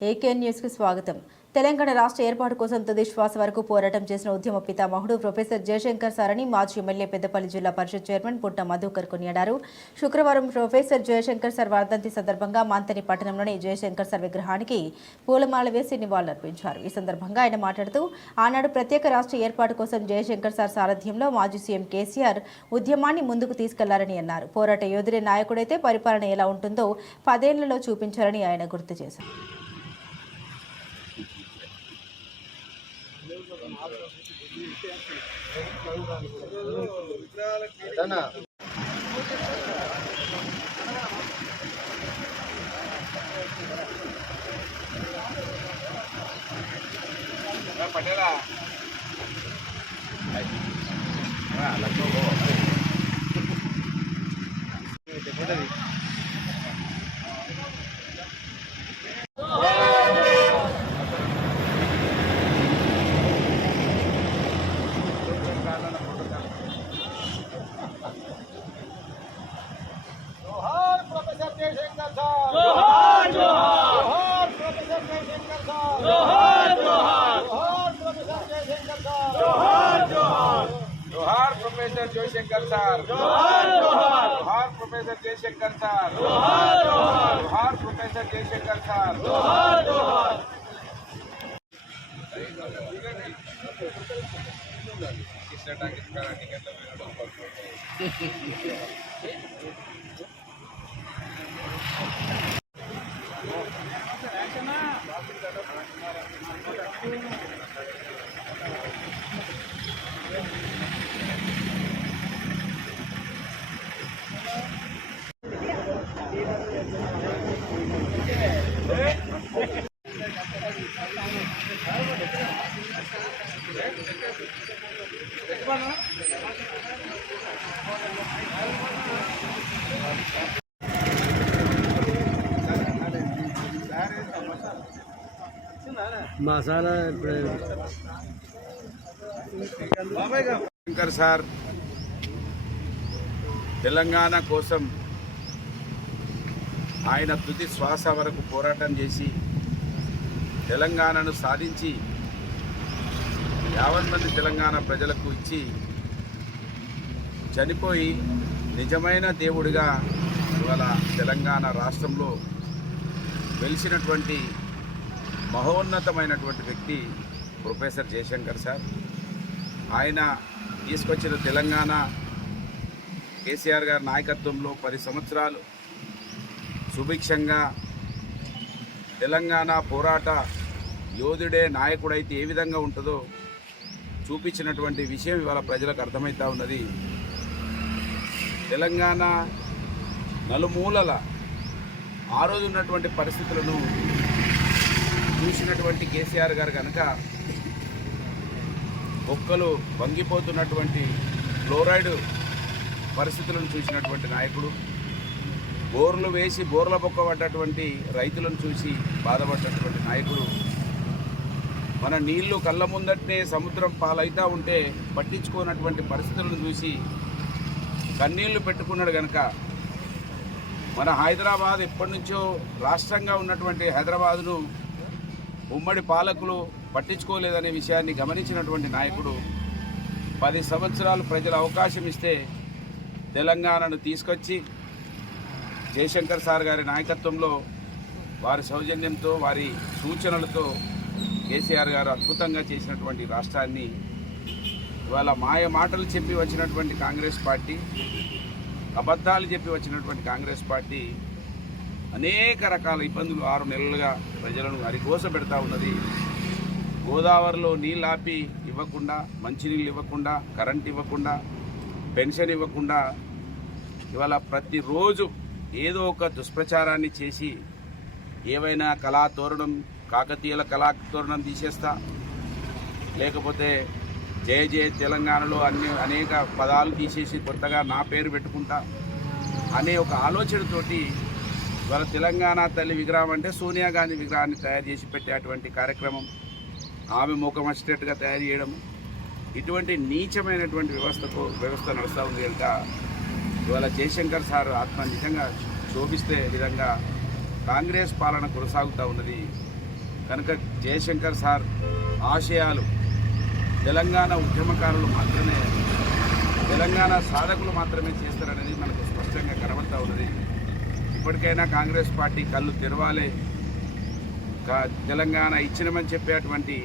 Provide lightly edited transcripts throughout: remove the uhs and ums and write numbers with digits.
AK news కు స్వాగతం. తెలంగాణ రాష్ట్ర ఏర్పాటు కోసం తుది శ్వాస వరకు పోరాటం చేసిన ఉద్యమ పితామహుడు ప్రొఫెసర్ జయశంకర్ సార్ అని మాజీ ఎమ్మెల్యే పెద్దపల్లి జిల్లా పరిషత్ చైర్మన్ పుట్ట మధుకర్ కొనియాడారు. శుక్రవారం ప్రొఫెసర్ జయశంకర్ సార్ వర్ధంతి సందర్భంగా మంతని పట్టణంలోని జయశంకర్ సార్ విగ్రహానికి పూలమాల వేసి నివాళులర్పించారు. ఈ సందర్భంగా ఆయన మాట్లాడుతూ ఆనాడు ప్రత్యేక రాష్ట్ర ఏర్పాటు కోసం జయశంకర్ సార్ సారథ్యంలో మాజీ సీఎం కేసీఆర్ ఉద్యమాన్ని ముందుకు తీసుకెళ్లారని అన్నారు. పోరాట యోధుడే నాయకుడైతే పరిపాలన ఎలా ఉంటుందో 10 ఏళ్లలో చూపించారని ఆయన గుర్తు చేశారు. పటేలా प्रोफेसर जयशंकर सर जोहार जोहार प्रोफेसर जयशंकर सर जोहार जोहार प्रोफेसर जयशंकर सर जोहार जोहार మసాలా శంకర్ సార్ తెలంగాణ కోసం ఆయన తుది శ్వాస వరకు పోరాటం చేసి తెలంగాణను సాధించి 50 మంది తెలంగాణ ప్రజలకు ఇచ్చి చనిపోయి నిజమైన దేవుడిగా ఇవాళ తెలంగాణ రాష్ట్రంలో వెలిసినటువంటి మహోన్నతమైనటువంటి వ్యక్తి ప్రొఫెసర్ జయశంకర్ సార్. ఆయన తీసుకొచ్చిన తెలంగాణ కేసీఆర్ గారి నాయకత్వంలో 10 సంవత్సరాలు సుభిక్షంగా తెలంగాణ పోరాట యోధుడే నాయకుడైతే ఏ విధంగా ఉంటుందో చూపించినటువంటి విషయం ఇవాళ ప్రజలకు అర్థమవుతా ఉన్నది. తెలంగాణ నలుమూలల ఆ రోజు ఉన్నటువంటి పరిస్థితులను చూసినటువంటి కేసీఆర్ గారు కనుక బొక్కలు వంగిపోతున్నటువంటి ఫ్లోరైడ్ పరిస్థితులను చూసినటువంటి నాయకుడు, బోర్లు వేసి బోర్ల బొక్క పడ్డటువంటి రైతులను చూసి బాధపడ్డటువంటి నాయకుడు, మన నీళ్లు కళ్ళ ముందటనే సముద్రం పాలైతా ఉంటే పట్టించుకున్నటువంటి పరిస్థితులను చూసి కన్నీళ్లు పెట్టుకున్నాడు కనుక మన హైదరాబాద్ ఎప్పటి నుంచో రాష్ట్రంగా ఉన్నటువంటి హైదరాబాదును ఉమ్మడి పాలకులు పట్టించుకోలేదనే విషయాన్ని గమనించినటువంటి నాయకుడు 10 సంవత్సరాలు ప్రజలు అవకాశం ఇస్తే తెలంగాణను తీసుకొచ్చి జయశంకర్ సార్ గారి నాయకత్వంలో వారి సౌజన్యంతో వారి సూచనలతో కేసీఆర్ గారు అద్భుతంగా చేసినటువంటి రాష్ట్రాన్ని ఇవాళ మాయ మాటలు చెప్పి వచ్చినటువంటి కాంగ్రెస్ పార్టీ, అబద్ధాలు చెప్పి వచ్చినటువంటి కాంగ్రెస్ పార్టీ అనేక రకాల ఇబ్బందులు 6 నెలలుగా ప్రజలను అరిగోస పెడతా ఉన్నది. గోదావరిలో నీళ్ళు ఆపి ఇవ్వకుండా, మంచినీళ్ళు ఇవ్వకుండా, కరెంట్ ఇవ్వకుండా, పెన్షన్ ఇవ్వకుండా ఇవాళ ప్రతిరోజు ఏదో ఒక దుష్ప్రచారాన్ని చేసి ఏవైనా కళాతోరణం, కాకతీయుల కళాతోరణం తీసేస్తా, లేకపోతే జయ జయ తెలంగాణలో అనేక పదాలు తీసేసి కొత్తగా నా పేరు పెట్టుకుంటా అనే ఒక ఆలోచనతోటి ఇవాళ తెలంగాణ తల్లి విగ్రహం అంటే సోనియా గాంధీ విగ్రహాన్ని తయారు చేసి పెట్టేటువంటి కార్యక్రమం, ఆమె ముఖం వచ్చేటట్టుగా తయారు చేయడం, ఇటువంటి నీచమైనటువంటి వ్యవస్థ నడుస్తూ ఉంది కనుక ఇవాళ జయశంకర్ సార్ ఆత్మ నిజంగా శోభిస్తే విధంగా కాంగ్రెస్ పాలన కొనసాగుతూ ఉన్నది. కనుక జయశంకర్ సార్ ఆశయాలు తెలంగాణ ఉద్యమకారులు మాత్రమే, తెలంగాణ సాధకులు మాత్రమే చేస్తారనేది మనకు స్పష్టంగా కనబడతా ఉన్నది. ఇప్పటికైనా కాంగ్రెస్ పార్టీ కళ్ళు తెరవాలి. తెలంగాణ ఇచ్చినమని చెప్పేటువంటి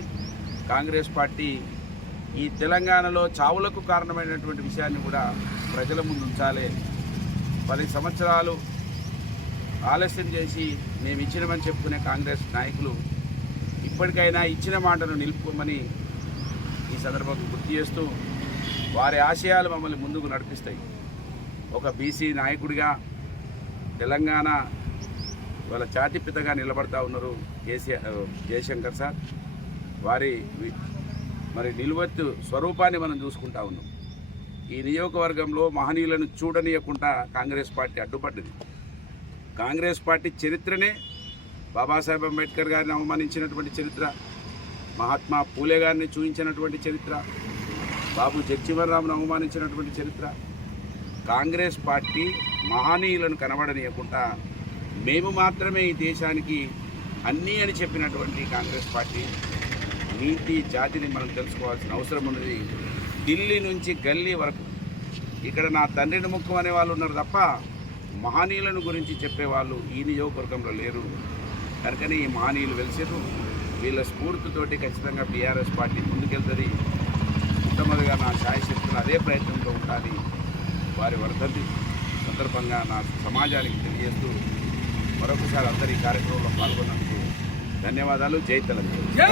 కాంగ్రెస్ పార్టీ ఈ తెలంగాణలో చావులకు కారణమైనటువంటి విషయాన్ని కూడా ప్రజల ముందు ఉంచాలి. 10 సంవత్సరాలు ఆలస్యం చేసి మేము ఇచ్చినమని చెప్పుకునే కాంగ్రెస్ నాయకులు ఇప్పటికైనా ఇచ్చిన మాటను నిలుపుకోమని ఈ సందర్భంగా గుర్తు చేస్తూ, వారి ఆశయాలు మమ్మల్ని ముందుకు నడిపిస్తాయి. ఒక బీసీ నాయకుడిగా తెలంగాణ వాళ్ళ జాతిపితగా నిలబడతా ఉన్నారు జయశంకర్ సార్. వారి మరి నిలువెత్తు స్వరూపాన్ని మనం చూసుకుంటా ఉన్నాం. ఈ నియోజకవర్గంలో మహనీయులను చూడనీయకుండా కాంగ్రెస్ పార్టీ అడ్డుపడ్డది. కాంగ్రెస్ పార్టీ చరిత్రనే బాబాసాహెబ్ అంబేద్కర్ గారిని అవమానించినటువంటి చరిత్ర, మహాత్మా పూలే గారిని చూపించినటువంటి చరిత్ర, బాబు జగజీవన్రామ్ను అవమానించినటువంటి చరిత్ర. కాంగ్రెస్ పార్టీ మహనీయులను కనబడనీయకుండా మేము మాత్రమే ఈ దేశానికి అన్నీ అని చెప్పినటువంటి కాంగ్రెస్ పార్టీ నీతి జాతిని మనం తెలుసుకోవాల్సిన అవసరం ఉన్నది. ఢిల్లీ నుంచి గల్లీ వరకు ఇక్కడ నా తండ్రిని ముఖ్యం అనే వాళ్ళు ఉన్నారు తప్ప మహనీయులను గురించి చెప్పేవాళ్ళు ఈ నియోజకవర్గంలో లేరు. కనుకనే ఈ మహనీయులు వెలిసారు. వీళ్ళ స్ఫూర్తితోటి ఖచ్చితంగా బీఆర్ఎస్ పార్టీ ముందుకెళ్తుంది. మొట్టమొదటిగా నా శాయశక్తులు అదే ప్రయత్నంలో ఉండాలి. వారి వర్ధంతి సందర్భంగా నా సమాజానికి తెలియజేస్తూ మరొకసారి అందరి కార్యక్రమంలో పాల్గొన్నందుకు ధన్యవాదాలు. జై తెలంగాణ.